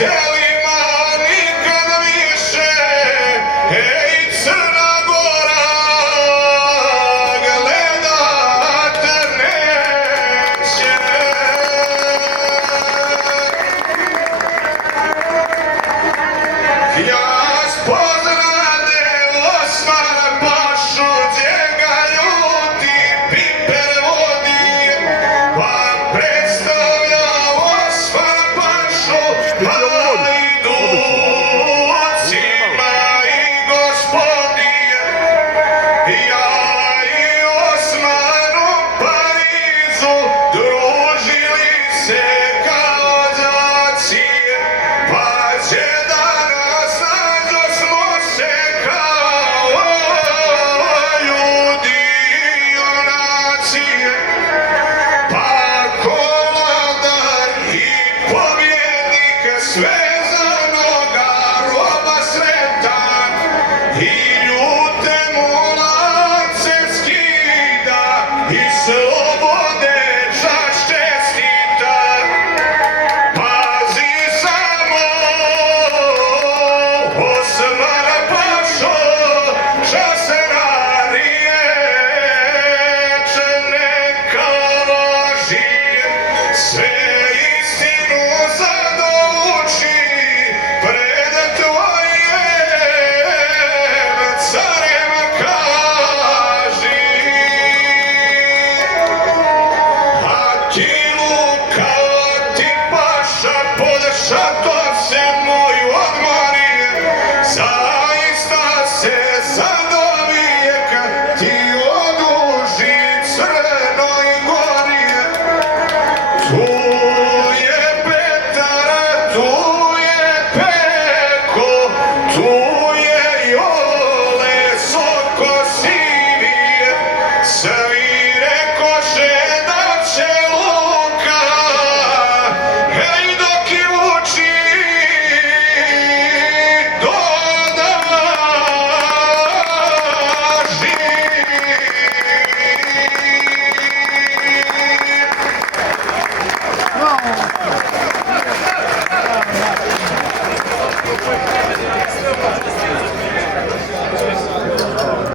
selima nikad više, ej Crna Gora, gledat neće. Knjaz Poznade Osman Pašu, njega ljuti piper vodi, pa predstavlja Osman Pašu, pa iducima i gospodin. Ja i Osman u Parizu družili se kao đaci, pa će danas nađosmo se kao ljudi junaci. Pa Koladar i pobjednik svezanoga roba sretan i ljute mu lance skida i slobode čast čestita. Pazi samo, Osman Pašo, časna riječ neka važi, sve istinu zadovuči pred tvojim carem kaži. A ti Luka, ti Paša pod šatorcem